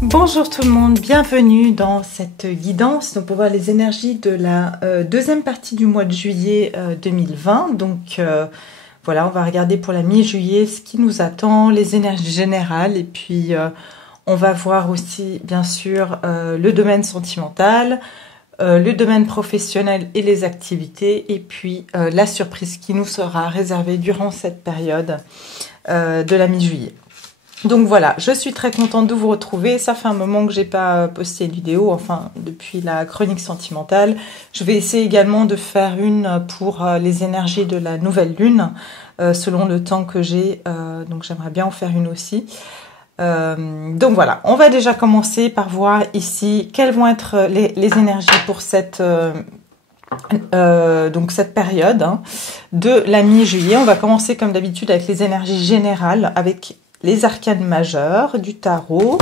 Bonjour tout le monde, bienvenue dans cette guidance donc pour voir les énergies de la deuxième partie du mois de juillet 2020. Donc voilà, on va regarder pour la mi-juillet ce qui nous attend, les énergies générales et puis on va voir aussi bien sûr le domaine sentimental, le domaine professionnel et les activités et puis la surprise qui nous sera réservée durant cette période de la mi-juillet. Donc voilà, je suis très contente de vous retrouver. Ça fait un moment que j'ai pas posté de vidéo, enfin depuis la chronique sentimentale. Je vais essayer également de faire une pour les énergies de la nouvelle lune, selon le temps que j'ai. Donc j'aimerais bien en faire une aussi. Donc voilà, on va déjà commencer par voir ici quelles vont être les énergies pour cette cette période de la mi-juillet. On va commencer comme d'habitude avec les énergies générales, avec les arcanes majeures du tarot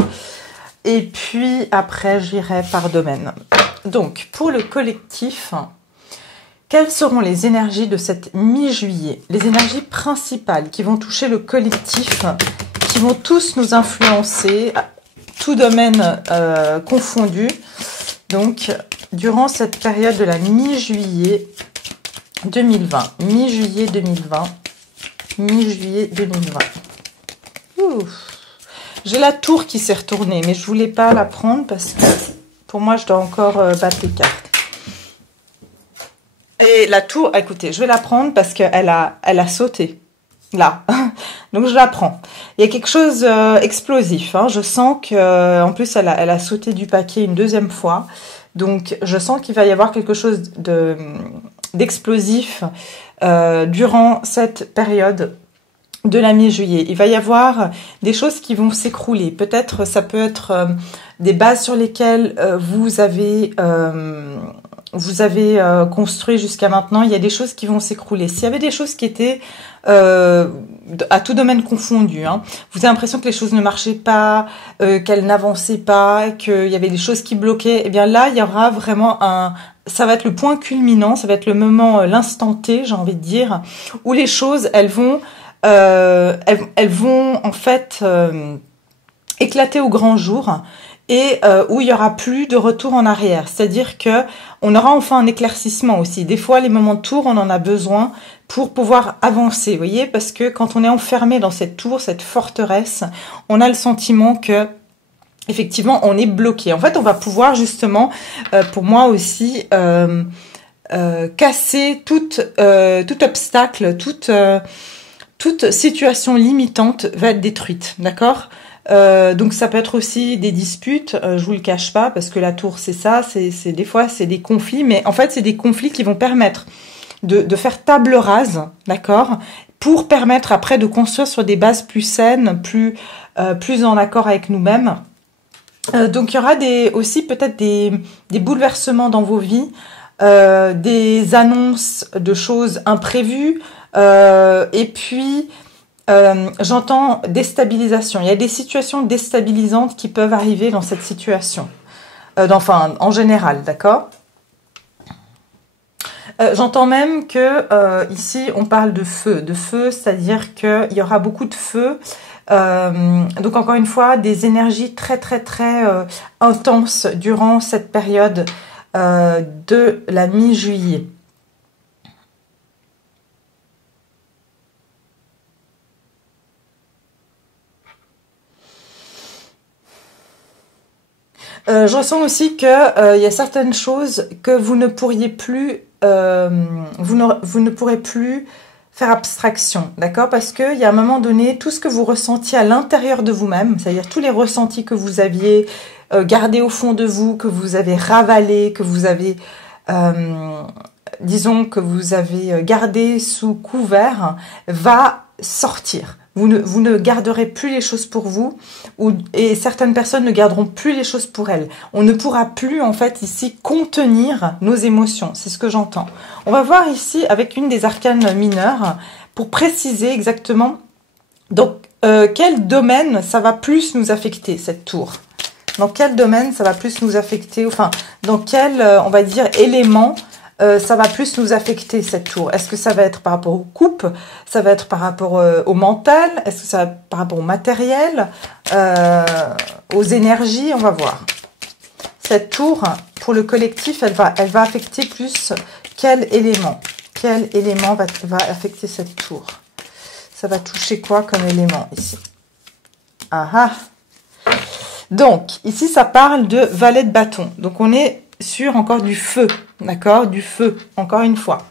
et puis après j'irai par domaine. Donc pour le collectif, quelles seront les énergies de cette mi-juillet? Les énergies principales qui vont toucher le collectif, qui vont tous nous influencer, tout domaine confondu. Donc durant cette période de la mi-juillet 2020, mi-juillet 2020, mi-juillet 2020. J'ai la tour qui s'est retournée, mais je voulais pas la prendre parce que pour moi, je dois encore battre les cartes. Et la tour, écoutez, je vais la prendre parce qu'elle a sauté. Là. Donc, je la prends. Il y a quelque chose explosif. Je sens que, en plus, elle a sauté du paquet une deuxième fois. Donc, je sens qu'il va y avoir quelque chose d'explosif durant cette période de la mi-juillet. Il va y avoir des choses qui vont s'écrouler. Peut-être, ça peut être des bases sur lesquelles vous avez construit jusqu'à maintenant. Il y a des choses qui vont s'écrouler. S'il y avait des choses qui étaient à tout domaine confondu, vous avez l'impression que les choses ne marchaient pas, qu'elles n'avançaient pas, qu'il y avait des choses qui bloquaient, et bien là, il y aura vraiment ça va être le point culminant, ça va être le moment, l'instant T, j'ai envie de dire, où les choses, elles vont en fait éclater au grand jour et où il y aura plus de retour en arrière. C'est-à-dire que on aura enfin un éclaircissement aussi. Des fois, les moments de tour, on en a besoin pour pouvoir avancer, vous voyez, parce que quand on est enfermé dans cette tour, cette forteresse, on a le sentiment que effectivement, on est bloqué. En fait, on va pouvoir justement, pour moi aussi, casser tout obstacle, toute situation limitante va être détruite, d'accord? Donc ça peut être aussi des disputes, je vous le cache pas, parce que la tour c'est ça, c'est des fois c'est des conflits, mais en fait c'est des conflits qui vont permettre de faire table rase, d'accord? Pour permettre après de construire sur des bases plus saines, plus en accord avec nous-mêmes. Donc il y aura aussi peut-être des bouleversements dans vos vies, des annonces de choses imprévues, et puis j'entends déstabilisation. Il y a des situations déstabilisantes qui peuvent arriver dans cette situation. Enfin, en général, d'accord? J'entends même que ici, on parle de feu. De feu, c'est-à-dire qu'il y aura beaucoup de feu. Donc, encore une fois, des énergies très, très, très intenses durant cette période de la mi-juillet. Je ressens aussi que y a certaines choses que vous ne pourriez plus, vous ne pourrez plus faire abstraction, d'accord? Parce qu'il y a un moment donné, tout ce que vous ressentiez à l'intérieur de vous-même, c'est-à-dire tous les ressentis que vous aviez gardés au fond de vous, que vous avez ravalés, que vous avez, disons, que vous avez gardé sous couvert, va sortir. vous ne garderez plus les choses pour vous, et certaines personnes ne garderont plus les choses pour elles. On ne pourra plus, en fait, ici, contenir nos émotions. C'est ce que j'entends. On va voir ici, avec une des arcanes mineures, pour préciser exactement, donc, quel domaine ça va plus nous affecter, cette tour. Dans quel domaine ça va plus nous affecter, enfin, dans quel, on va dire, élément ça va plus nous affecter, cette tour. Est-ce que ça va être par rapport aux coupes? Ça va être par rapport au mental? Est-ce que ça va être par rapport au matériel? Aux énergies? On va voir. Cette tour, pour le collectif, elle va affecter plus quel élément? Quel élément va affecter cette tour? Ça va toucher quoi comme élément ici? Ah ah! Donc, ici, ça parle de valet de bâton. Donc, on est sur encore du feu, d'accord? Du feu, encore une fois.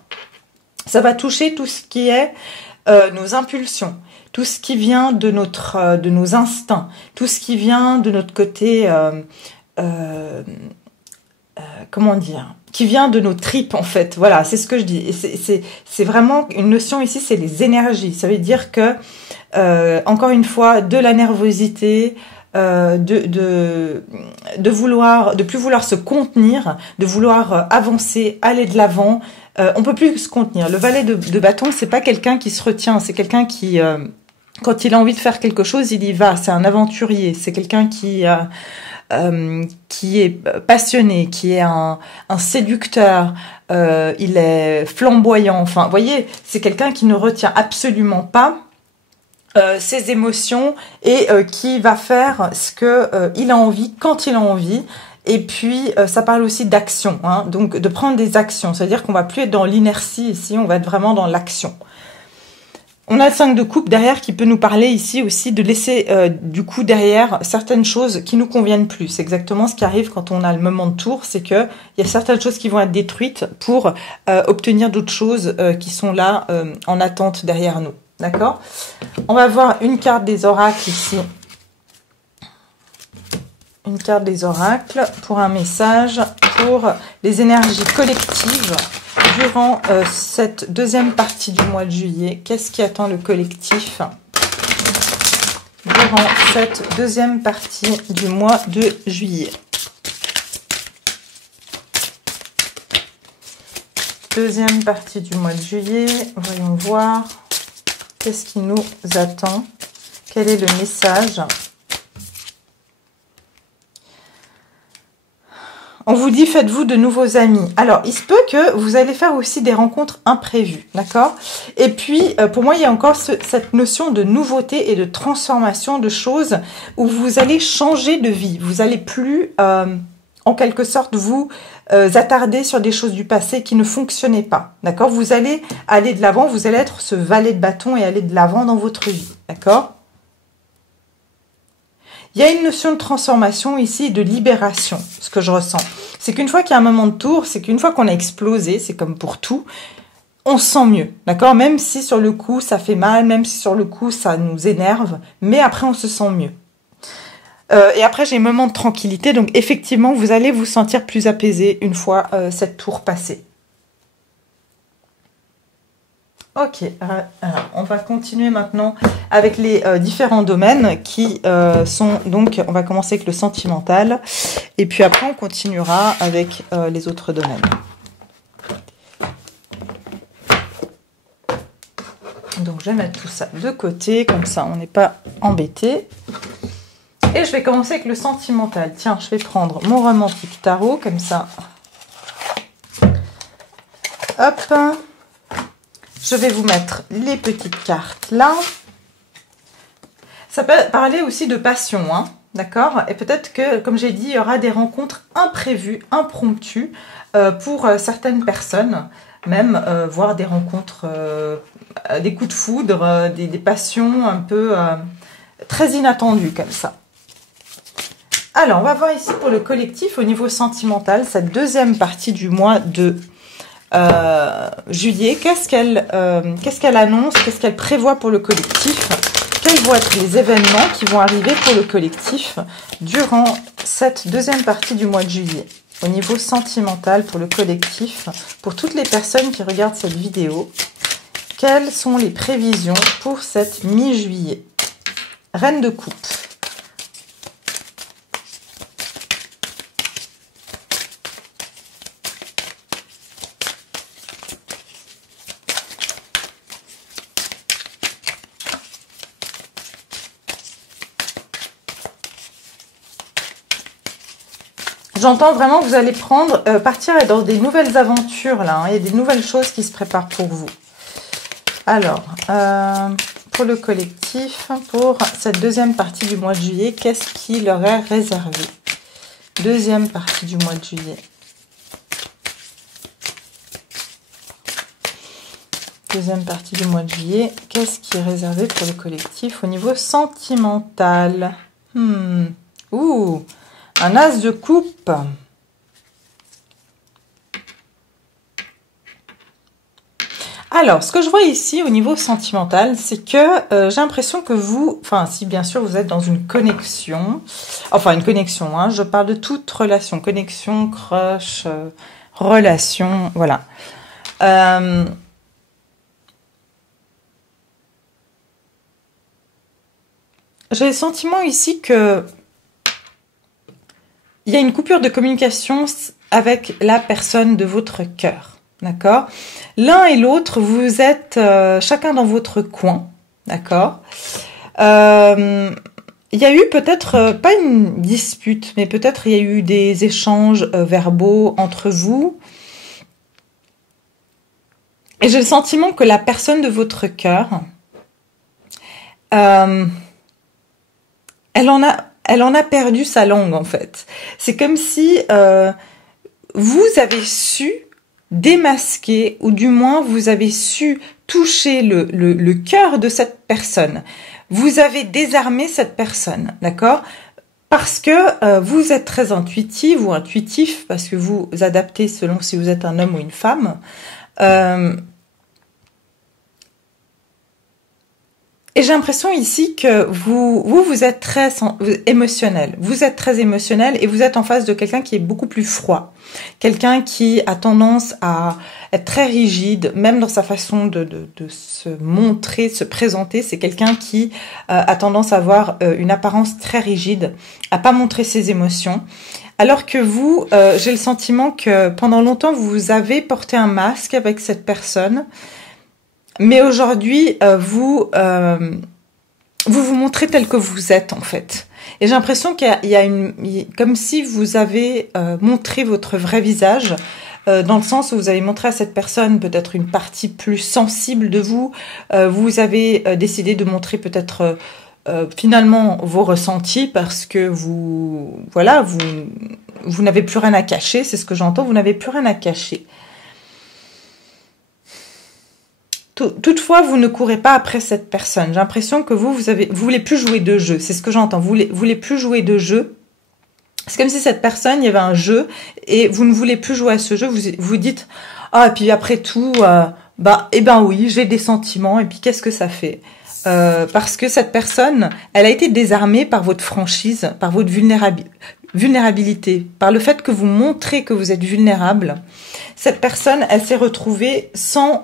Ça va toucher tout ce qui est nos impulsions, tout ce qui vient de nos instincts, tout ce qui vient de notre côté, comment dire, qui vient de nos tripes, en fait. Voilà, c'est ce que je dis. C'est vraiment une notion ici, c'est les énergies. Ça veut dire que, encore une fois, de la nervosité, de plus vouloir se contenir, de vouloir avancer, aller de l'avant. On peut plus se contenir. Le valet de bâton, c'est pas quelqu'un qui se retient, c'est quelqu'un qui, quand il a envie de faire quelque chose, il y va. C'est un aventurier, c'est quelqu'un qui est passionné, qui est un séducteur, il est flamboyant. Enfin, vous voyez, c'est quelqu'un qui ne retient absolument pas ses émotions et qui va faire ce que il a envie quand il a envie. Et puis ça parle aussi d'action, hein, donc de prendre des actions. C'est-à-dire qu'on va plus être dans l'inertie ici, on va être vraiment dans l'action. On a le 5 de coupe derrière qui peut nous parler ici aussi de laisser du coup derrière certaines choses qui nous conviennent plus. C'est exactement ce qui arrive quand on a le moment de tour, c'est que il y a certaines choses qui vont être détruites pour obtenir d'autres choses qui sont là en attente derrière nous. D'accord? On va voir une carte des oracles ici. Une carte des oracles pour un message pour les énergies collectives durant cette deuxième partie du mois de juillet. Qu'est-ce qui attend le collectif durant cette deuxième partie du mois de juillet? Deuxième partie du mois de juillet. Voyons voir. Qu'est-ce qui nous attend? Quel est le message? On vous dit, faites-vous de nouveaux amis. Alors, il se peut que vous allez faire aussi des rencontres imprévues, d'accord? Et puis, pour moi, il y a encore cette notion de nouveauté et de transformation de choses où vous allez changer de vie. Vous n'allez plus, en quelque sorte, vous attarder sur des choses du passé qui ne fonctionnaient pas, d'accord? Vous allez aller de l'avant, vous allez être ce valet de bâton et aller de l'avant dans votre vie, d'accord? Il y a une notion de transformation ici, de libération, ce que je ressens. C'est qu'une fois qu'il y a un moment de tour, c'est qu'une fois qu'on a explosé, c'est comme pour tout, on se sent mieux, d'accord? Même si sur le coup, ça fait mal, même si sur le coup, ça nous énerve, mais après, on se sent mieux. Et après, j'ai un moment de tranquillité, donc effectivement, vous allez vous sentir plus apaisé une fois cette tour passée. Ok, alors on va continuer maintenant avec les différents domaines qui sont donc, on va commencer avec le sentimental et puis après on continuera avec les autres domaines. Donc je vais mettre tout ça de côté, comme ça on n'est pas embêté. Et je vais commencer avec le sentimental. Tiens, je vais prendre mon romantique tarot, comme ça. Hop. Je vais vous mettre les petites cartes là. Ça peut parler aussi de passion, hein, d'accord? Et peut-être que, comme j'ai dit, il y aura des rencontres imprévues, impromptues pour certaines personnes. Même voir des rencontres, des coups de foudre, des passions un peu très inattendues comme ça. Alors, on va voir ici pour le collectif au niveau sentimental, cette deuxième partie du mois de juillet. Qu'est-ce qu'elle annonce, qu'est-ce qu'elle prévoit pour le collectif? Quels vont être les événements qui vont arriver pour le collectif durant cette deuxième partie du mois de juillet? Au niveau sentimental pour le collectif, pour toutes les personnes qui regardent cette vidéo, quelles sont les prévisions pour cette mi-juillet? Reine de coupe. J'entends vraiment que vous allez partir dans des nouvelles aventures là. Hein. Il y a des nouvelles choses qui se préparent pour vous. Alors, pour le collectif, pour cette deuxième partie du mois de juillet, qu'est-ce qui leur est réservé? Deuxième partie du mois de juillet. Deuxième partie du mois de juillet, qu'est-ce qui est réservé pour le collectif au niveau sentimental? Ouh, un as de coupe. Alors, ce que je vois ici au niveau sentimental, c'est que j'ai l'impression que vous, enfin si bien sûr vous êtes dans une connexion, enfin une connexion, hein, je parle de toute relation, connexion, crush, relation, voilà. J'ai le sentiment ici que il y a une coupure de communication avec la personne de votre cœur, d'accord? L'un et l'autre, vous êtes chacun dans votre coin, d'accord? Il y a eu peut-être, pas une dispute, mais peut-être il y a eu des échanges verbaux entre vous. Et j'ai le sentiment que la personne de votre cœur, elle en a perdu sa langue, en fait. C'est comme si vous avez su démasquer, ou du moins vous avez su toucher le cœur de cette personne. Vous avez désarmé cette personne, d'accord? Parce que vous êtes très intuitive ou intuitif, parce que vous adaptez selon si vous êtes un homme ou une femme. Et j'ai l'impression ici que vous êtes très émotionnel. Vous êtes très émotionnel et vous êtes en face de quelqu'un qui est beaucoup plus froid. Quelqu'un qui a tendance à être très rigide, même dans sa façon de se montrer, de se présenter. C'est quelqu'un qui a tendance à avoir une apparence très rigide, à pas montrer ses émotions. Alors que vous, j'ai le sentiment que pendant longtemps, vous avez porté un masque avec cette personne. Mais aujourd'hui, vous vous montrez tel que vous êtes, en fait. Et j'ai l'impression qu'il y a comme si vous avez montré votre vrai visage, dans le sens où vous avez montré à cette personne peut-être une partie plus sensible de vous. Vous avez décidé de montrer peut-être finalement vos ressentis parce que vous n'avez plus rien à cacher. C'est ce que j'entends. Vous n'avez plus rien à cacher. Toutefois, vous ne courez pas après cette personne. J'ai l'impression que vous voulez plus jouer de jeu. C'est ce que j'entends. Vous voulez plus jouer de jeu. C'est comme si cette personne, il y avait un jeu et vous ne voulez plus jouer à ce jeu. Vous dites, ah, et puis après tout, eh ben oui, j'ai des sentiments. Et puis qu'est-ce que ça fait? Parce que cette personne, elle a été désarmée par votre franchise, par votre vulnérabilité, par le fait que vous montrez que vous êtes vulnérable. Cette personne, elle s'est retrouvée sans...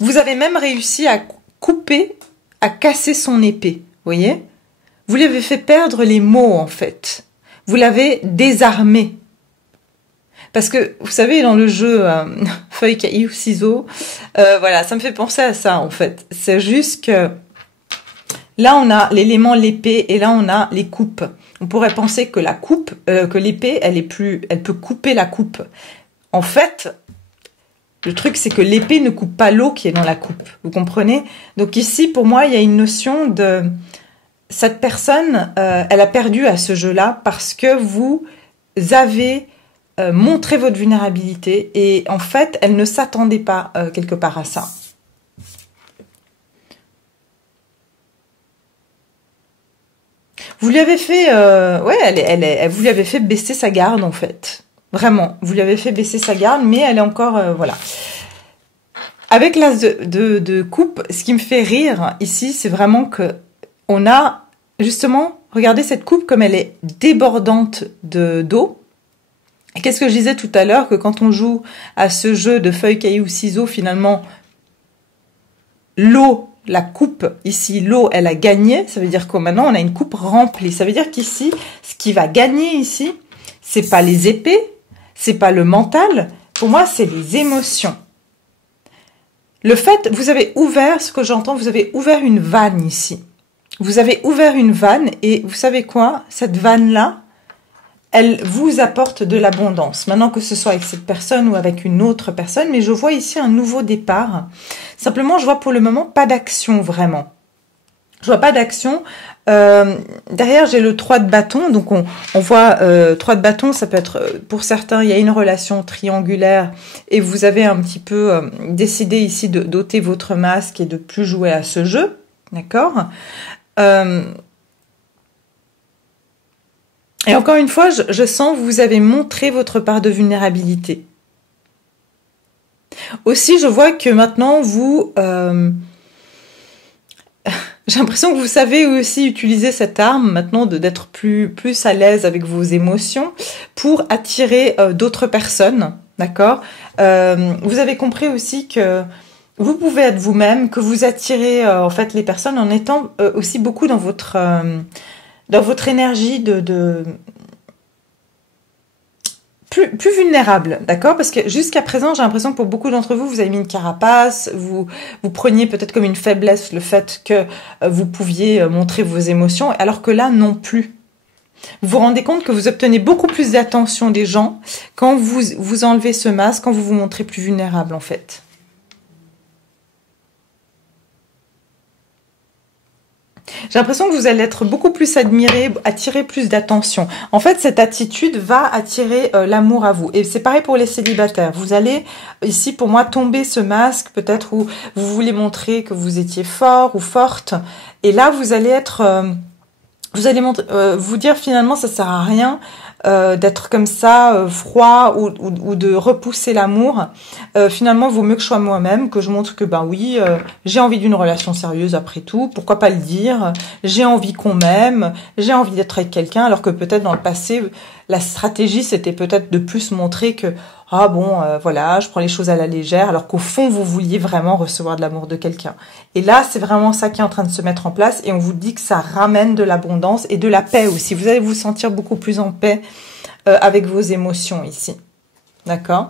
Vous avez même réussi à couper, à casser son épée, vous voyez? Vous lui avez fait perdre les mots, en fait. Vous l'avez désarmé. Parce que, vous savez, dans le jeu feuille, caillou, ciseaux, voilà, ça me fait penser à ça, en fait. C'est juste que là, on a l'élément l'épée et là, on a les coupes. On pourrait penser que que l'épée, elle peut couper la coupe. En fait... Le truc, c'est que l'épée ne coupe pas l'eau qui est dans la coupe. Vous comprenez? Donc ici, pour moi, il y a une notion de... Cette personne, elle a perdu à ce jeu-là parce que vous avez montré votre vulnérabilité et en fait, elle ne s'attendait pas quelque part à ça. Vous lui avez fait... vous lui avez fait baisser sa garde, en fait. Vraiment, vous lui avez fait baisser sa garde, mais elle est encore... voilà. Avec l'as de coupe, ce qui me fait rire ici, c'est vraiment que on a, justement, regardez cette coupe comme elle est débordante d'eau. Et qu'est-ce que je disais tout à l'heure, que quand on joue à ce jeu de feuille, caillou, ciseaux, finalement, l'eau, la coupe, ici, l'eau, elle a gagné. Ça veut dire que maintenant, on a une coupe remplie. Ça veut dire qu'ici, ce qui va gagner ici, c'est pas les épées, c'est pas le mental. Pour moi, c'est les émotions. Le fait, vous avez ouvert, ce que j'entends, vous avez ouvert une vanne ici. Vous avez ouvert une vanne et vous savez quoi? Cette vanne-là, elle vous apporte de l'abondance. Maintenant que ce soit avec cette personne ou avec une autre personne, mais je vois ici un nouveau départ. Simplement, je vois pour le moment pas d'action vraiment. Je vois pas d'action. Derrière, j'ai le 3 de bâton. Donc, on voit 3 de bâton, ça peut être, pour certains, il y a une relation triangulaire et vous avez un petit peu décidé ici de d'ôter votre masque et de plus jouer à ce jeu. D'accord? Et encore une fois, je sens que vous avez montré votre part de vulnérabilité. Aussi, je vois que maintenant, vous... j'ai l'impression que vous savez aussi utiliser cette arme maintenant, d'être plus à l'aise avec vos émotions pour attirer d'autres personnes, d'accord? Vous avez compris aussi que vous pouvez être vous-même, que vous attirez en fait les personnes en étant aussi beaucoup dans votre énergie de plus vulnérable, d'accord? Parce que jusqu'à présent, j'ai l'impression que pour beaucoup d'entre vous, vous avez mis une carapace, vous preniez peut-être comme une faiblesse le fait que vous pouviez montrer vos émotions, alors que là, non plus. Vous vous rendez compte que vous obtenez beaucoup plus d'attention des gens quand vous enlevez ce masque, quand vous vous montrez plus vulnérable, en fait. J'ai l'impression que vous allez être beaucoup plus admiré, attirer plus d'attention. En fait, cette attitude va attirer l'amour à vous. Et c'est pareil pour les célibataires. Vous allez, ici, pour moi, tomber ce masque, peut-être où vous voulez montrer que vous étiez fort ou forte. Et là, vous allez être... vous dire finalement, ça sert à rien d'être comme ça, froid ou de repousser l'amour. Finalement, il vaut mieux que je sois moi-même, que je montre que ben oui, j'ai envie d'une relation sérieuse après tout, pourquoi pas le dire, j'ai envie qu'on m'aime, j'ai envie d'être avec quelqu'un, alors que peut-être dans le passé, la stratégie c'était peut-être de plus montrer que ah bon, voilà, je prends les choses à la légère, alors qu'au fond, vous vouliez vraiment recevoir de l'amour de quelqu'un. Et là, c'est vraiment ça qui est en train de se mettre en place, et on vous dit que ça ramène de l'abondance et de la paix aussi. Vous allez vous sentir beaucoup plus en paix avec vos émotions ici. D'accord?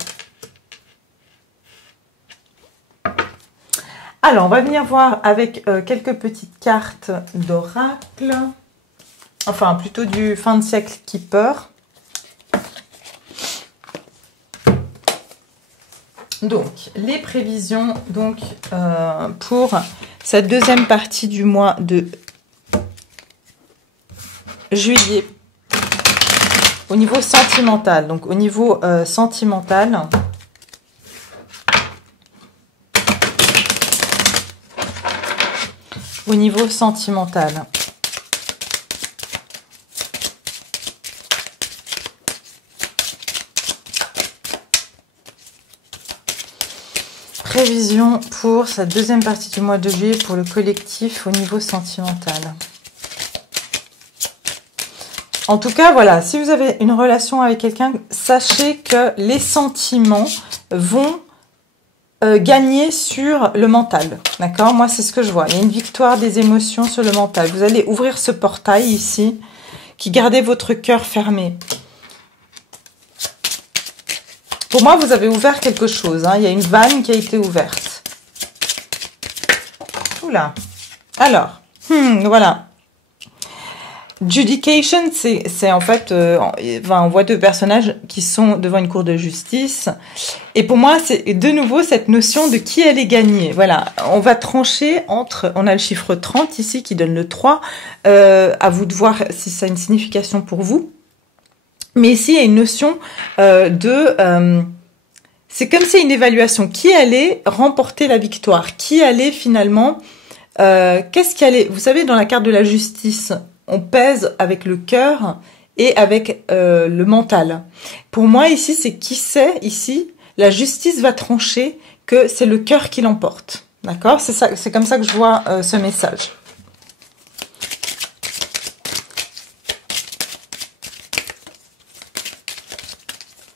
Alors, on va venir voir avec quelques petites cartes d'oracle, enfin, plutôt du fin de siècle Keeper. Donc, les prévisions pour cette deuxième partie du mois de juillet au niveau sentimental. Donc, au niveau sentimental, prévision pour cette deuxième partie du mois de juillet pour le collectif au niveau sentimental. En tout cas, voilà, si vous avez une relation avec quelqu'un, sachez que les sentiments vont gagner sur le mental. D'accord? Moi, c'est ce que je vois. Il y a une victoire des émotions sur le mental. Vous allez ouvrir ce portail ici, qui gardez votre cœur fermé. Pour moi, vous avez ouvert quelque chose. Hein. Il y a une vanne qui a été ouverte. Oula. Alors, voilà. Judication, c'est en fait, on voit deux personnages qui sont devant une cour de justice. Et pour moi, c'est de nouveau cette notion de qui allait gagner. Voilà, on va trancher entre, on a le chiffre 30 ici qui donne le 3. À vous de voir si ça a une signification pour vous. Mais ici, il y a une notion c'est comme c'est une évaluation. Qui allait remporter la victoire? Qui allait finalement... qu'est-ce qui allait... Vous savez, dans la carte de la justice, on pèse avec le cœur et avec le mental. Pour moi, ici, c'est qui c'est, ici, la justice va trancher que c'est le cœur qui l'emporte. D'accord? C'est ça, c'est comme ça que je vois ce message.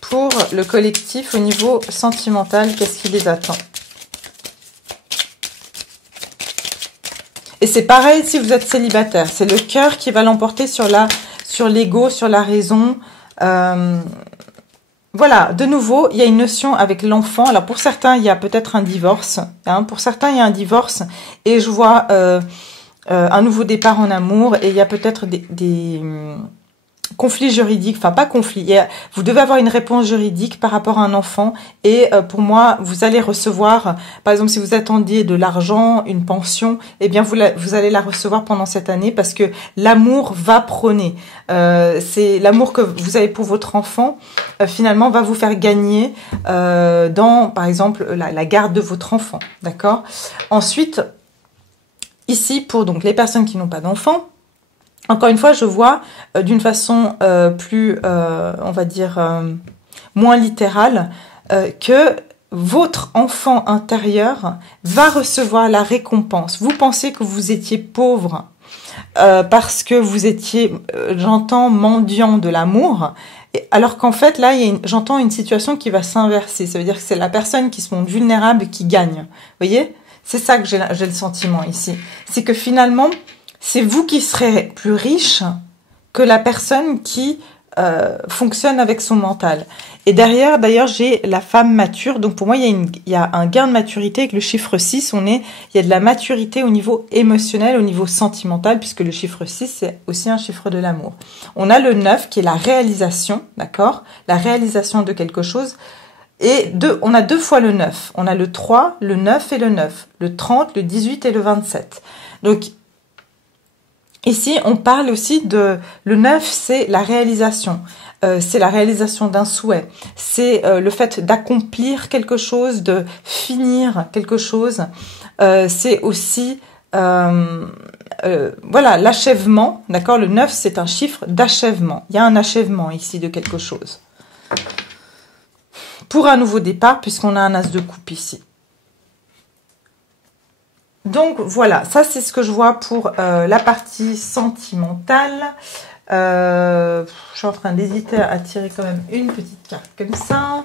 Pour le collectif au niveau sentimental, qu'est-ce qui les attend? Et c'est pareil si vous êtes célibataire. C'est le cœur qui va l'emporter sur l'ego, sur la raison. Voilà, de nouveau, il y a une notion avec l'enfant. Alors pour certains, il y a peut-être un divorce. Hein, pour certains, il y a un divorce. Et je vois un nouveau départ en amour. Et il y a peut-être des conflit juridique, enfin pas conflit, vous devez avoir une réponse juridique par rapport à un enfant et pour moi, vous allez recevoir, par exemple si vous attendiez de l'argent, une pension, eh bien vous allez la recevoir pendant cette année parce que l'amour va prôner. C'est l'amour que vous avez pour votre enfant, finalement va vous faire gagner dans, par exemple, la garde de votre enfant, d'accord? Ensuite, ici, pour donc les personnes qui n'ont pas d'enfants, encore une fois, je vois d'une façon plus, on va dire, moins littérale, que votre enfant intérieur va recevoir la récompense. Vous pensez que vous étiez pauvre parce que vous étiez, j'entends, mendiant de l'amour, alors qu'en fait, là, j'entends une situation qui va s'inverser. Ça veut dire que c'est la personne qui se montre vulnérable qui gagne. Vous voyez? C'est ça que j'ai le sentiment ici. C'est que finalement, c'est vous qui serez plus riche que la personne qui fonctionne avec son mental. Et derrière, d'ailleurs, j'ai la femme mature. Donc pour moi, il y a un gain de maturité avec le chiffre 6. Il y a de la maturité au niveau émotionnel, au niveau sentimental, puisque le chiffre 6, c'est aussi un chiffre de l'amour. On a le 9 qui est la réalisation, d'accord? La réalisation de quelque chose. Et on a deux fois le 9. On a le 3, le 9 et le 9. Le 30, le 18 et le 27. Donc, ici, on parle aussi le 9, c'est la réalisation. C'est la réalisation d'un souhait. C'est le fait d'accomplir quelque chose, de finir quelque chose. C'est aussi, voilà, l'achèvement. D'accord? Le 9, c'est un chiffre d'achèvement. Il y a un achèvement ici de quelque chose. Pour un nouveau départ, puisqu'on a un as de coupe ici. Donc voilà, ça c'est ce que je vois pour la partie sentimentale. Je suis en train d'hésiter à tirer quand même une petite carte comme ça.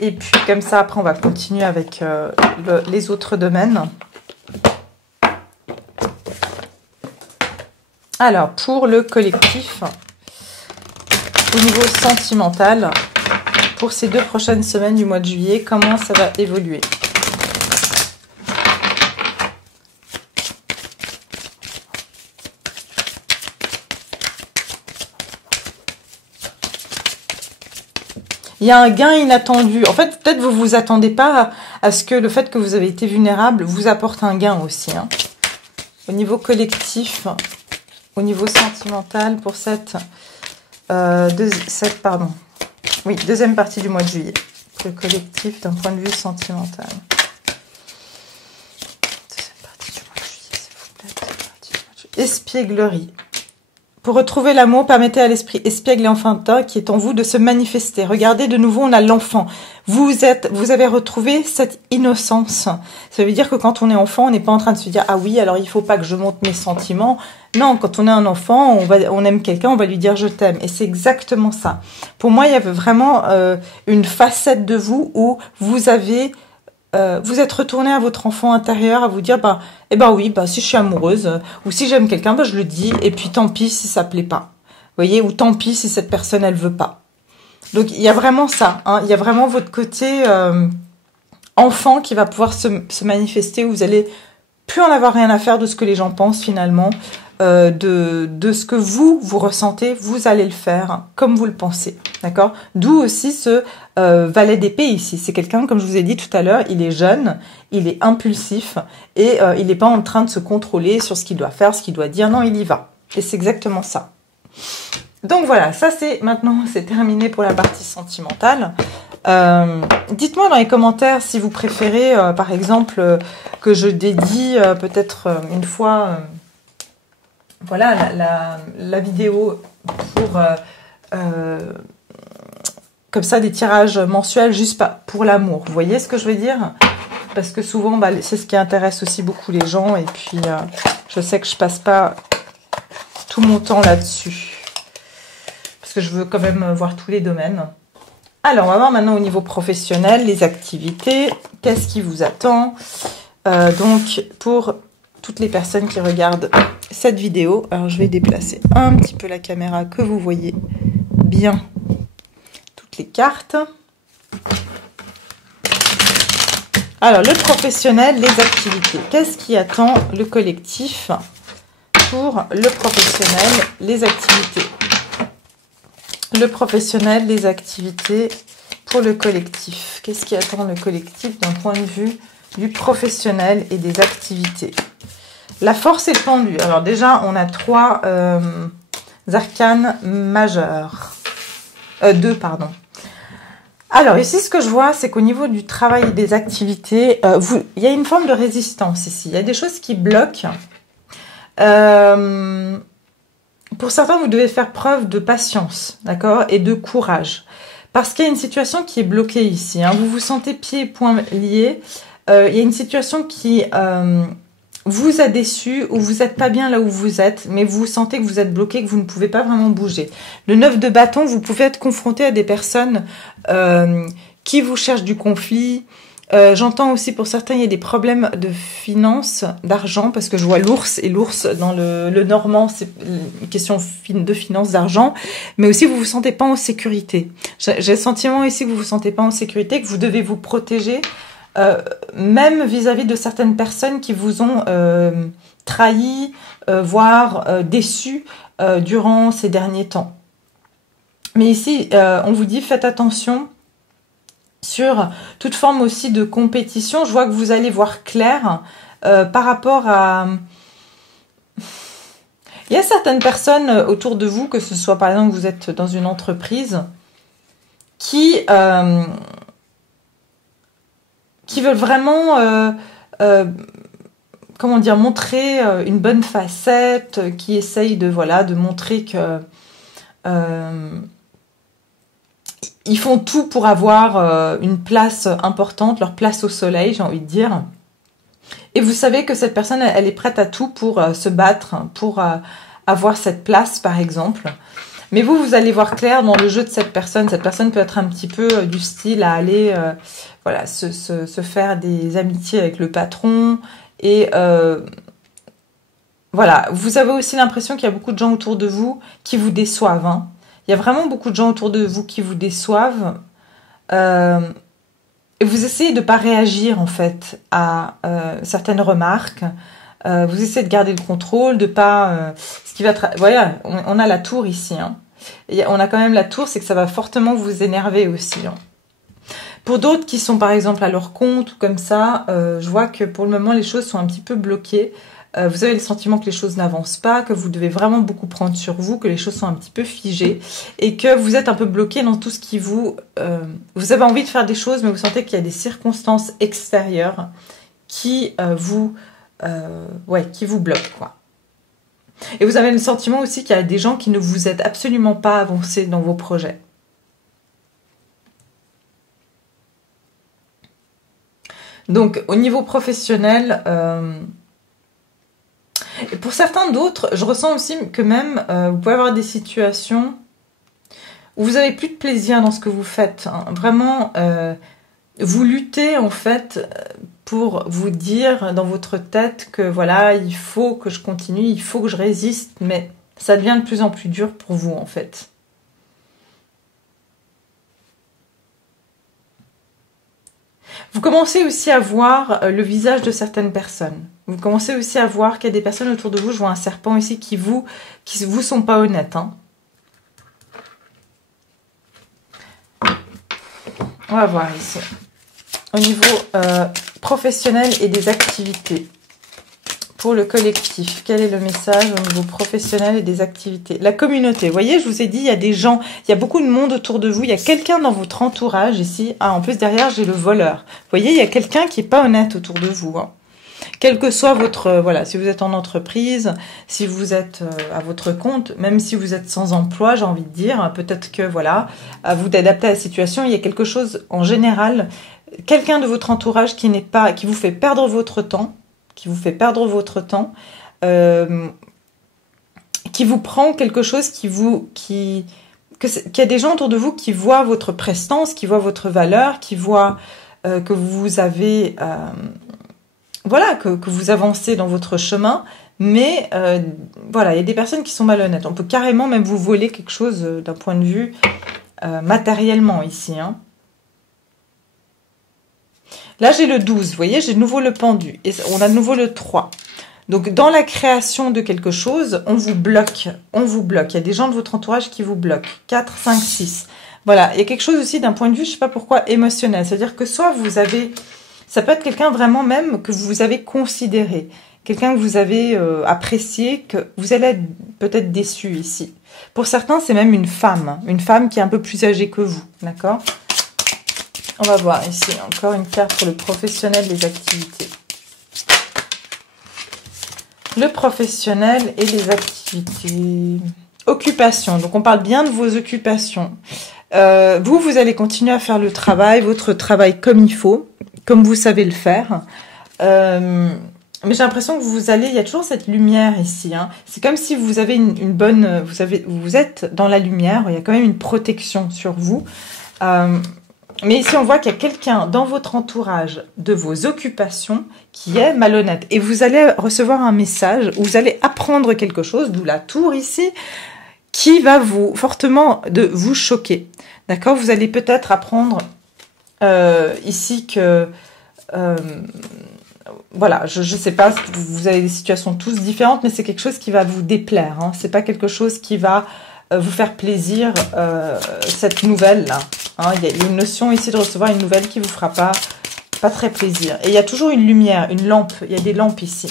Et puis comme ça, après on va continuer avec les autres domaines. Alors, pour le collectif, au niveau sentimental, pour ces 2 prochaines semaines du mois de juillet, comment ça va évoluer? Il y a un gain inattendu. En fait, peut-être vous vous attendez pas à ce que le fait que vous avez été vulnérable vous apporte un gain aussi. Hein. Au niveau collectif, au niveau sentimental, pour cette deuxième partie du mois de juillet. Le collectif d'un point de vue sentimental. Deuxième partie du mois de juillet, s'il vous plaît. Espièglerie. Pour retrouver l'amour, permettez à l'esprit espiègle et enfantin qui est en vous de se manifester. Regardez, de nouveau, on a l'enfant. Vous avez retrouvé cette innocence. Ça veut dire que quand on est enfant, on n'est pas en train de se dire « Ah oui, alors il faut pas que je montre mes sentiments ». Non, quand on est un enfant, on aime quelqu'un, on va lui dire « Je t'aime ». Et c'est exactement ça. Pour moi, il y avait vraiment une facette de vous où vous êtes retourné à votre enfant intérieur à vous dire oui, si je suis amoureuse ou si j'aime quelqu'un, je le dis et puis tant pis si ça plaît pas. Vous voyez, ou tant pis si cette personne elle veut pas. Donc il y a vraiment ça, hein, il y a vraiment votre côté enfant qui va pouvoir se manifester où vous allez plus en avoir rien à faire de ce que les gens pensent finalement, de ce que vous ressentez, vous allez le faire comme vous le pensez, d'accord? D'où aussi ce valet d'épée ici. C'est quelqu'un, comme je vous ai dit tout à l'heure, il est jeune, il est impulsif et il n'est pas en train de se contrôler sur ce qu'il doit faire, ce qu'il doit dire. Non, il y va. Et c'est exactement ça. Donc voilà, ça c'est terminé pour la partie sentimentale. Dites-moi dans les commentaires si vous préférez, par exemple, que je dédie peut-être une fois... voilà la vidéo pour comme ça des tirages mensuels juste pour l'amour. Vous voyez ce que je veux dire? Parce que souvent c'est ce qui intéresse aussi beaucoup les gens et puis je sais que je passe pas tout mon temps là-dessus parce que je veux quand même voir tous les domaines. Alors on va voir maintenant au niveau professionnel les activités. Qu'est-ce qui vous attend? Donc pour toutes les personnes qui regardent cette vidéo. Alors, je vais déplacer un petit peu la caméra que vous voyez bien toutes les cartes. Alors, le professionnel, les activités. Qu'est-ce qui attend le collectif pour le professionnel, les activités? Le professionnel, les activités pour le collectif. Qu'est-ce qui attend le collectif d'un point de vue du professionnel et des activités? La force et le pendu. Alors déjà, on a 3 arcanes majeurs. 2, pardon. Alors ici, ce que je vois, c'est qu'au niveau du travail et des activités, il y a une forme de résistance ici. Il y a des choses qui bloquent. Pour certains, vous devez faire preuve de patience, d'accord, et de courage. Parce qu'il y a une situation qui est bloquée ici. Hein. Vous vous sentez pieds et poings liés. Il y a une situation qui vous a déçu, ou vous n'êtes pas bien là où vous êtes, mais vous sentez que vous êtes bloqué, que vous ne pouvez pas vraiment bouger. Le 9 de bâton, vous pouvez être confronté à des personnes qui vous cherchent du conflit. J'entends aussi pour certains, il y a des problèmes de finances, d'argent, parce que je vois l'ours, et l'ours dans le normand, c'est une question de finances, d'argent, mais aussi vous vous sentez pas en sécurité. J'ai le sentiment ici que vous vous sentez pas en sécurité, que vous devez vous protéger, même vis-à-vis de certaines personnes qui vous ont trahi, voire déçu durant ces derniers temps. Mais ici, on vous dit, faites attention sur toute forme aussi de compétition. Je vois que vous allez voir clair par rapport à... Il y a certaines personnes autour de vous, que ce soit par exemple vous êtes dans une entreprise, qui veulent vraiment, comment dire, montrer une bonne facette, qui essayent de, voilà, de montrer que ils font tout pour avoir une place importante, leur place au soleil, j'ai envie de dire. Et vous savez que cette personne, elle est prête à tout pour se battre, pour avoir cette place, par exemple. Mais vous allez voir clair dans le jeu de cette personne. Cette personne peut être un petit peu du style à aller voilà, se faire des amitiés avec le patron. Et voilà, vous avez aussi l'impression qu'il y a beaucoup de gens autour de vous qui vous déçoivent. Hein. Il y a vraiment beaucoup de gens autour de vous qui vous déçoivent. Et vous essayez de ne pas réagir, en fait, à certaines remarques. Vous essayez de garder le contrôle, de pas... ce qui va voilà, on a la tour ici. Hein. Et on a quand même la tour, c'est que ça va fortement vous énerver aussi. Hein. Pour d'autres qui sont, par exemple, à leur compte ou comme ça, je vois que pour le moment, les choses sont un petit peu bloquées. Vous avez le sentiment que les choses n'avancent pas, que vous devez vraiment beaucoup prendre sur vous, que les choses sont un petit peu figées et que vous êtes un peu bloqué dans tout ce qui vous... vous avez envie de faire des choses, mais vous sentez qu'il y a des circonstances extérieures qui qui vous bloquent, quoi. Et vous avez le sentiment aussi qu'il y a des gens qui ne vous aident absolument pas à avancer dans vos projets. Donc, au niveau professionnel... Et pour certains d'autres, je ressens aussi que même, vous pouvez avoir des situations où vous n'avez plus de plaisir dans ce que vous faites. Hein. Vraiment, vous luttez en fait pour vous dire dans votre tête que voilà, il faut que je continue, il faut que je résiste, mais ça devient de plus en plus dur pour vous en fait. Vous commencez aussi à voir le visage de certaines personnes. Vous commencez aussi à voir qu'il y a des personnes autour de vous. Je vois un serpent ici qui vous sont pas honnêtes. Hein. On va voir ici. Au niveau professionnel et des activités. Pour le collectif, quel est le message au niveau professionnel et des activités? La communauté, vous voyez, je vous ai dit, il y a des gens, il y a beaucoup de monde autour de vous, il y a quelqu'un dans votre entourage ici. Ah, en plus, derrière, j'ai le voleur. Vous voyez, il y a quelqu'un qui n'est pas honnête autour de vous. Hein. Quel que soit votre... voilà, si vous êtes en entreprise, si vous êtes à votre compte, même si vous êtes sans emploi, j'ai envie de dire, peut-être que, voilà, à vous d'adapter à la situation, il y a quelque chose, en général, quelqu'un de votre entourage qui vous fait perdre votre temps, qui vous prend quelque chose qu'il y a des gens autour de vous qui voient votre prestance, qui voient votre valeur, qui voient que vous voilà, que vous avancez dans votre chemin, mais voilà, il y a des personnes qui sont malhonnêtes. On peut carrément même vous voler quelque chose d'un point de vue matériellement ici. Hein. Là, j'ai le 12, vous voyez, j'ai de nouveau le pendu, et on a de nouveau le 3. Donc, dans la création de quelque chose, on vous bloque, on vous bloque. Il y a des gens de votre entourage qui vous bloquent. 4, 5, 6. Voilà, il y a quelque chose aussi d'un point de vue, je ne sais pas pourquoi, émotionnel. C'est-à-dire que soit vous avez... Ça peut être quelqu'un vraiment même que vous avez considéré, quelqu'un que vous avez apprécié, que vous allez être peut-être déçu ici. Pour certains, c'est même une femme qui est un peu plus âgée que vous, d'accord? On va voir ici, encore une carte pour le professionnel des activités. Le professionnel et les activités. Occupation, donc on parle bien de vos occupations. Vous allez continuer à faire le travail, votre travail comme il faut, comme vous savez le faire. Mais j'ai l'impression que il y a toujours cette lumière ici. Hein. C'est comme si vous avez une bonne, vous êtes dans la lumière. Il y a quand même une protection sur vous. Mais ici, on voit qu'il y a quelqu'un dans votre entourage de vos occupations qui est malhonnête. Et vous allez recevoir un message, où vous allez apprendre quelque chose, d'où la tour ici, qui va fortement vous choquer. D'accord? Vous allez peut-être apprendre ici que... voilà, je ne sais pas, vous avez des situations tous différentes, mais c'est quelque chose qui va vous déplaire. Hein. C'est pas quelque chose qui va vous faire plaisir, cette nouvelle-là. Hein. Il y a une notion ici de recevoir une nouvelle qui vous fera pas très plaisir. Et il y a toujours une lumière, une lampe. Il y a des lampes ici.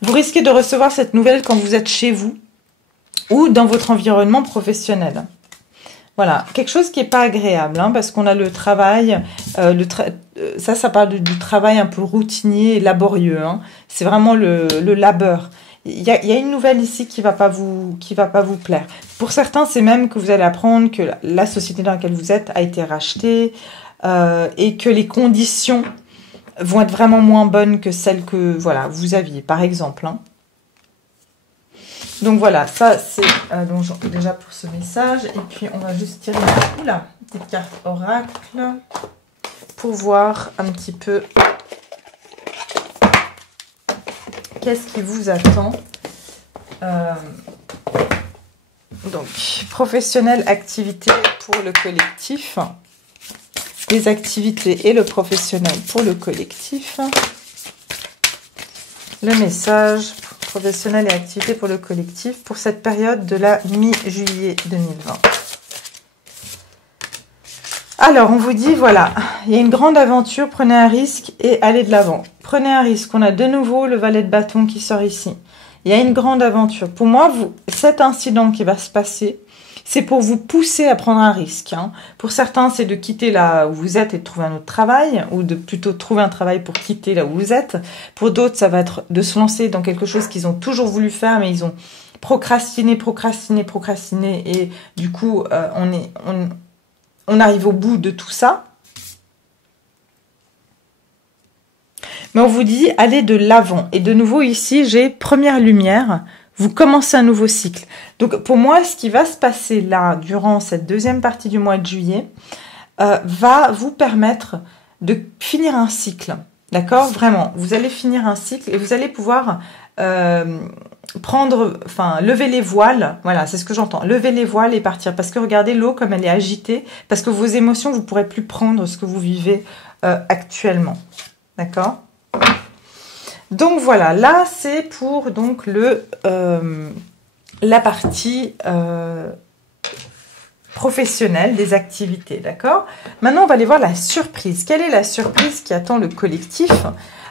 Vous risquez de recevoir cette nouvelle quand vous êtes chez vous ou dans votre environnement professionnel. Voilà, quelque chose qui n'est pas agréable, hein, parce qu'on a le travail, ça parle du travail un peu routinier et laborieux. Hein. C'est vraiment le labeur. Il y a une nouvelle ici qui va pas vous plaire. Pour certains, c'est même que vous allez apprendre que la société dans laquelle vous êtes a été rachetée et que les conditions vont être vraiment moins bonnes que celles que voilà vous aviez, par exemple. Hein. Donc voilà, ça c'est déjà pour ce message. Et puis on va juste tirer une petite carte oracle pour voir un petit peu qu'est-ce qui vous attend. Donc, professionnel, activité pour le collectif. Les activités et le professionnel pour le collectif. Le message, professionnel et activité pour le collectif pour cette période de la mi-juillet 2020. Alors, on vous dit, voilà, il y a une grande aventure, prenez un risque et allez de l'avant. Prenez un risque. On a de nouveau le valet de bâton qui sort ici. Il y a une grande aventure. Pour moi, cet incident qui va se passer, c'est pour vous pousser à prendre un risque. Hein. Pour certains, c'est de quitter là où vous êtes et de trouver un autre travail, ou de plutôt trouver un travail pour quitter là où vous êtes. Pour d'autres, ça va être de se lancer dans quelque chose qu'ils ont toujours voulu faire, mais ils ont procrastiné, et du coup, on arrive au bout de tout ça. Mais on vous dit, allez de l'avant. Et de nouveau, ici, j'ai première lumière. Vous commencez un nouveau cycle. Donc, pour moi, ce qui va se passer là, durant cette deuxième partie du mois de juillet, va vous permettre de finir un cycle. D'accord? Vraiment, vous allez finir un cycle et vous allez pouvoir lever les voiles. Voilà, c'est ce que j'entends. Lever les voiles et partir. Parce que regardez l'eau comme elle est agitée. Parce que vos émotions, vous ne pourrez plus prendre ce que vous vivez actuellement. D'accord? Donc voilà, là c'est pour donc la partie professionnelle des activités, d'accord? Maintenant on va aller voir la surprise. Quelle est la surprise qui attend le collectif,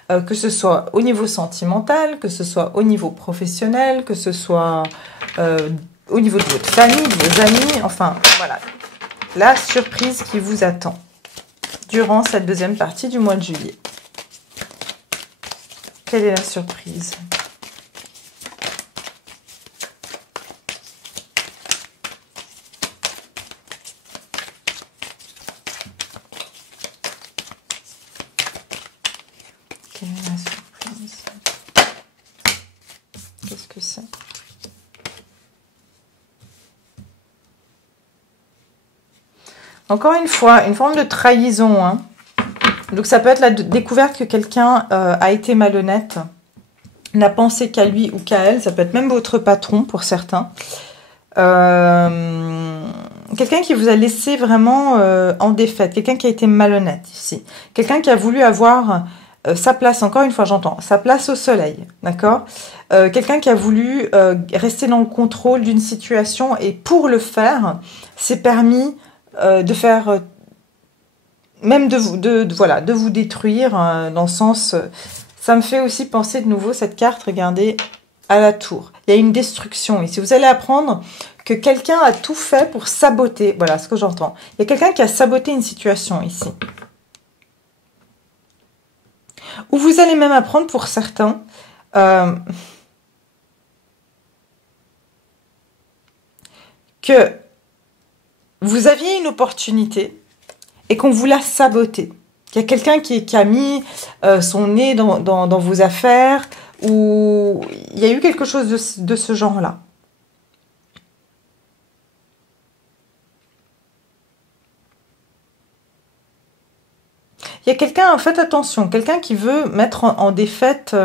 que ce soit au niveau sentimental, que ce soit au niveau professionnel, que ce soit au niveau de votre famille, de vos amis, enfin voilà, la surprise qui vous attend durant cette deuxième partie du mois de juillet. Quelle est la surprise? Quelle est la surprise? Qu'est-ce que c'est? Encore une fois, une forme de trahison, hein. Donc ça peut être la découverte que quelqu'un a été malhonnête, n'a pensé qu'à lui ou qu'à elle. Ça peut être même votre patron pour certains. Quelqu'un qui vous a laissé vraiment en défaite. Quelqu'un qui a été malhonnête ici. Quelqu'un qui a voulu avoir sa place, encore une fois j'entends, sa place au soleil. D'accord. Quelqu'un qui a voulu rester dans le contrôle d'une situation et pour le faire, s'est permis de faire... même de vous détruire dans le sens... ça me fait aussi penser de nouveau cette carte, regardez, à la tour. Il y a une destruction ici. Vous allez apprendre que quelqu'un a tout fait pour saboter. Voilà ce que j'entends. Il y a quelqu'un qui a saboté une situation ici. Ou vous allez même apprendre pour certains... que vous aviez une opportunité et qu'on vous l'a saboté. Il y a quelqu'un qui a mis son nez dans vos affaires, ou il y a eu quelque chose de ce genre-là. Il y a quelqu'un, faites attention, quelqu'un qui veut mettre en défaite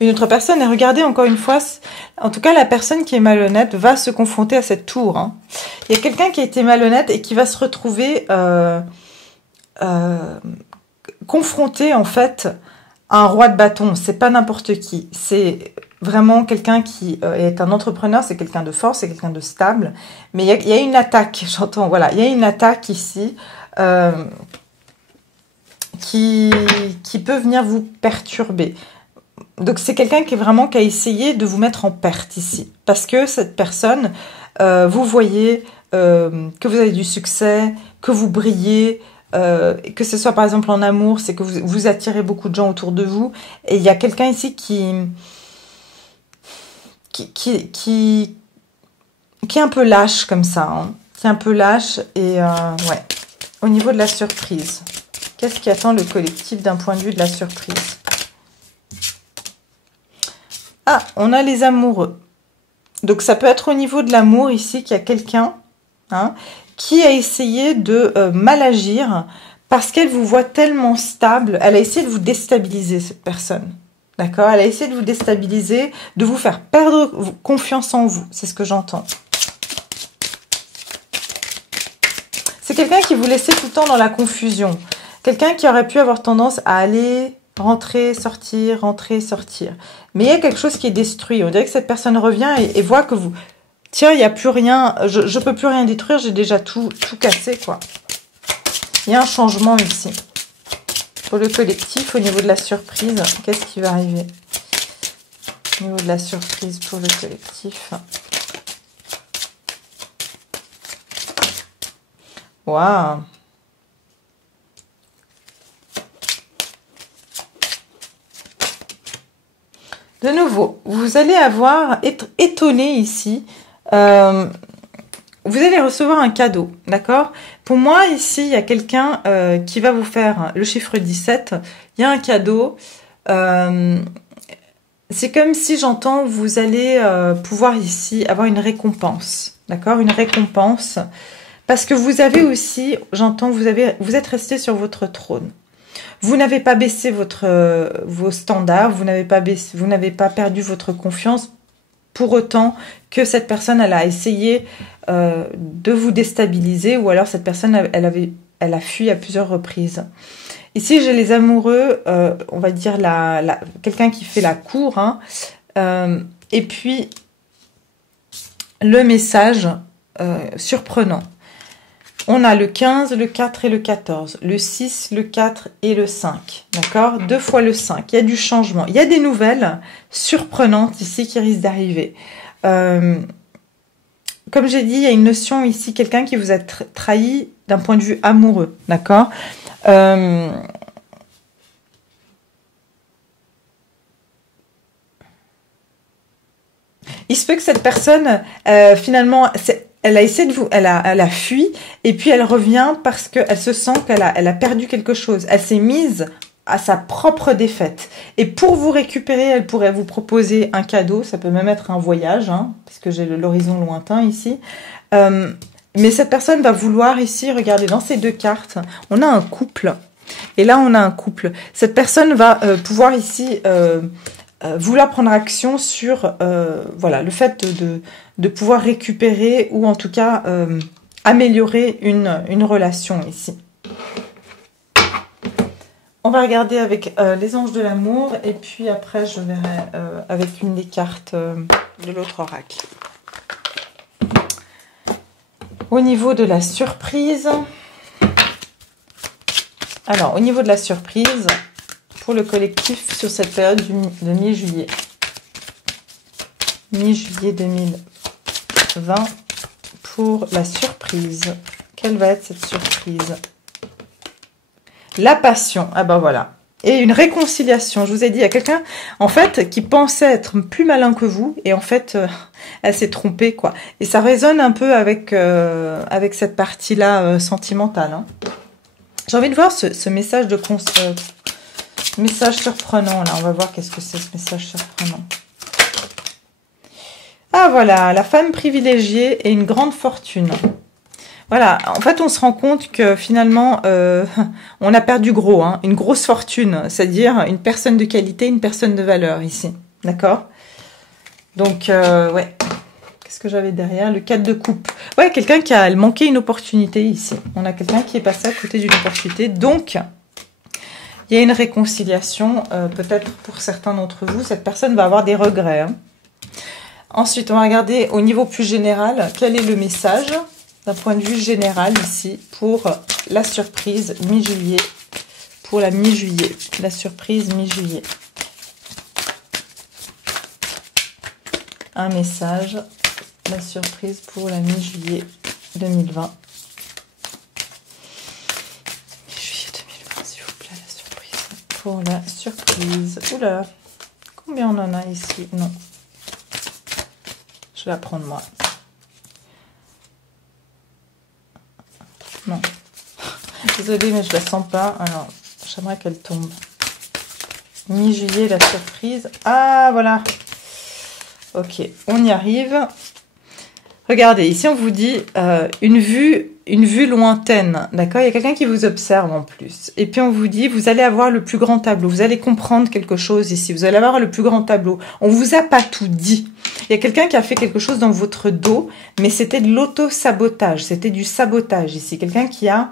une autre personne. Et regardez encore une fois, en tout cas la personne qui est malhonnête va se confronter à cette tour. Hein. Il y a quelqu'un qui a été malhonnête et qui va se retrouver confronté en fait à un roi de bâton. C'est pas n'importe qui. C'est vraiment quelqu'un qui est un entrepreneur, c'est quelqu'un de fort, c'est quelqu'un de stable. Mais il y a une attaque, j'entends, voilà, il y a une attaque ici qui peut venir vous perturber. Donc c'est quelqu'un qui a essayé de vous mettre en perte ici. Parce que cette personne, vous voyez que vous avez du succès, que vous brillez, que ce soit par exemple en amour, c'est que vous attirez beaucoup de gens autour de vous. Et il y a quelqu'un ici qui est un peu lâche comme ça. Hein, qui est un peu lâche et ouais. Au niveau de la surprise, qu'est-ce qui attend le collectif d'un point de vue de la surprise? Ah, on a les amoureux. Donc, ça peut être au niveau de l'amour ici qu'il y a quelqu'un qui a essayé de mal agir parce qu'elle vous voit tellement stable. Elle a essayé de vous déstabiliser, cette personne. D'accord? Elle a essayé de vous déstabiliser, de vous faire perdre confiance en vous. C'est ce que j'entends. C'est quelqu'un qui vous laissait tout le temps dans la confusion. Quelqu'un qui aurait pu avoir tendance à aller... rentrer, sortir. Mais il y a quelque chose qui est détruit. On dirait que cette personne revient et voit que vous... Tiens, il n'y a plus rien. Je peux plus rien détruire. J'ai déjà tout cassé, quoi. Il y a un changement ici. Pour le collectif, au niveau de la surprise, qu'est-ce qui va arriver? Au niveau de la surprise pour le collectif. Waouh! De nouveau, vous allez être étonné ici. Vous allez recevoir un cadeau, d'accord? Pour moi, ici, il y a quelqu'un qui va vous faire le chiffre 17. Il y a un cadeau. C'est comme si, j'entends, vous allez pouvoir ici avoir une récompense, d'accord? Une récompense. Parce que vous avez aussi, j'entends, vous êtes resté sur votre trône. Vous n'avez pas baissé vos standards, vous n'avez pas perdu votre confiance pour autant que cette personne, elle a essayé de vous déstabiliser ou alors cette personne, elle a fui à plusieurs reprises. Ici, j'ai les amoureux, on va dire quelqu'un qui fait la cour, hein, et puis le message surprenant. On a le 15, le 4 et le 14, le 6, le 4 et le 5, d'accord? 2 fois le 5, il y a du changement. Il y a des nouvelles surprenantes ici qui risquent d'arriver. Comme j'ai dit, il y a une notion ici, quelqu'un qui vous a trahi d'un point de vue amoureux, d'accord? Il se peut que cette personne, finalement... Elle a essayé elle a fui et puis elle revient parce qu'elle se sent qu'elle a perdu quelque chose. Elle s'est mise à sa propre défaite. Et pour vous récupérer, elle pourrait vous proposer un cadeau. Ça peut même être un voyage, hein, parce que j'ai l'horizon lointain ici. Mais cette personne va vouloir ici, regardez, dans ces deux cartes, on a un couple. Et là, on a un couple. Cette personne va pouvoir ici vouloir prendre action sur voilà, le fait de pouvoir récupérer ou en tout cas améliorer une relation ici. On va regarder avec les anges de l'amour et puis après je verrai avec une des cartes de l'autre oracle. Au niveau de la surprise, alors au niveau de la surprise, pour le collectif sur cette période de mi-juillet. Mi-juillet 2020 pour la surprise. Quelle va être cette surprise? La passion. Ah ben voilà. Et une réconciliation. Je vous ai dit, il y a quelqu'un, en fait, qui pensait être plus malin que vous. Et en fait, elle s'est trompée, quoi. Et ça résonne un peu avec cette partie-là sentimentale. Hein. J'ai envie de voir ce message de message surprenant, là. On va voir qu'est-ce que c'est, ce message surprenant. Ah, voilà. La femme privilégiée et une grande fortune. Voilà. En fait, on se rend compte que, finalement, on a perdu gros, hein. Une grosse fortune. C'est-à-dire une personne de qualité, une personne de valeur, ici. D'accord? Donc, ouais. Qu'est-ce que j'avais derrière? Le 4 de coupe. Ouais, quelqu'un qui a manqué une opportunité, ici. On a quelqu'un qui est passé à côté d'une opportunité. Donc... il y a une réconciliation, peut-être pour certains d'entre vous. Cette personne va avoir des regrets. Hein. Ensuite, on va regarder au niveau plus général, quel est le message, d'un point de vue général ici, pour la surprise mi-juillet. Pour la mi-juillet. La surprise mi-juillet. Un message, la surprise pour la mi-juillet 2020. Pour la surprise. Oula, combien on en a ici? Non. Je vais la prendre moi. Non. Désolée, mais je la sens pas. Alors, j'aimerais qu'elle tombe. Mi-juillet, la surprise. Ah, voilà. Ok, on y arrive. Regardez, ici on vous dit une vue lointaine, d'accord? Il y a quelqu'un qui vous observe en plus. Et puis on vous dit, vous allez avoir le plus grand tableau. Vous allez comprendre quelque chose ici. Vous allez avoir le plus grand tableau. On vous a pas tout dit. Il y a quelqu'un qui a fait quelque chose dans votre dos, mais c'était de l'auto-sabotage. C'était du sabotage ici. Quelqu'un qui a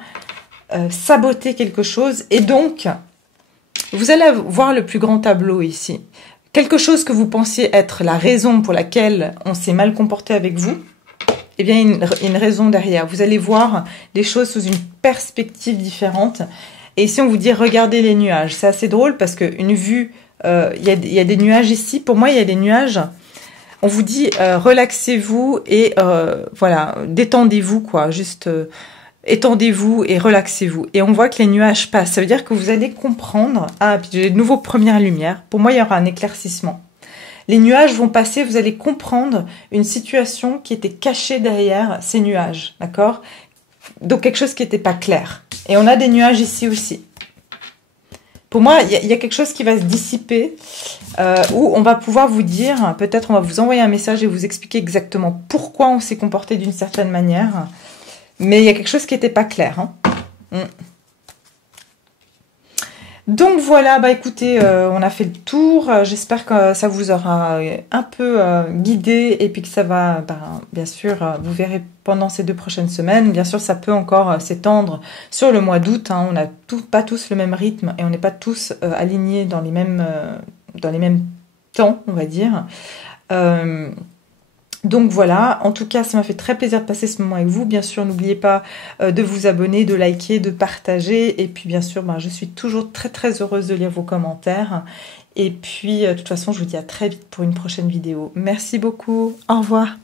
saboté quelque chose. Et donc, vous allez voir le plus grand tableau ici. Quelque chose que vous pensiez être la raison pour laquelle on s'est mal comporté avec vous. Eh bien, il y a une raison derrière. Vous allez voir les choses sous une perspective différente. Et ici, on vous dit, regardez les nuages. C'est assez drôle parce qu'une vue, il y a des nuages ici. Pour moi, il y a des nuages. On vous dit, relaxez-vous et voilà, détendez-vous, quoi. Juste étendez-vous et relaxez-vous. Et on voit que les nuages passent. Ça veut dire que vous allez comprendre. Ah, puis j'ai de nouveau première lumière. Pour moi, il y aura un éclaircissement. Les nuages vont passer, vous allez comprendre une situation qui était cachée derrière ces nuages, d'accord? Donc quelque chose qui n'était pas clair. Et on a des nuages ici aussi. Pour moi, il y a quelque chose qui va se dissiper, où on va pouvoir vous dire, peut-être on va vous envoyer un message et vous expliquer exactement pourquoi on s'est comporté d'une certaine manière. Mais il y a quelque chose qui n'était pas clair. Hein. Donc voilà, bah écoutez, on a fait le tour. J'espère que ça vous aura un peu guidé et puis que ça va, bien sûr, vous verrez pendant ces 2 prochaines semaines. Bien sûr, ça peut encore s'étendre sur le mois d'août. Hein. On n'a pas tous le même rythme et on n'est pas tous alignés dans les mêmes temps, on va dire. Donc voilà, en tout cas, ça m'a fait très plaisir de passer ce moment avec vous. Bien sûr, n'oubliez pas de vous abonner, de liker, de partager. Et puis bien sûr, je suis toujours très très heureuse de lire vos commentaires. Et puis, de toute façon, je vous dis à très vite pour une prochaine vidéo. Merci beaucoup, au revoir.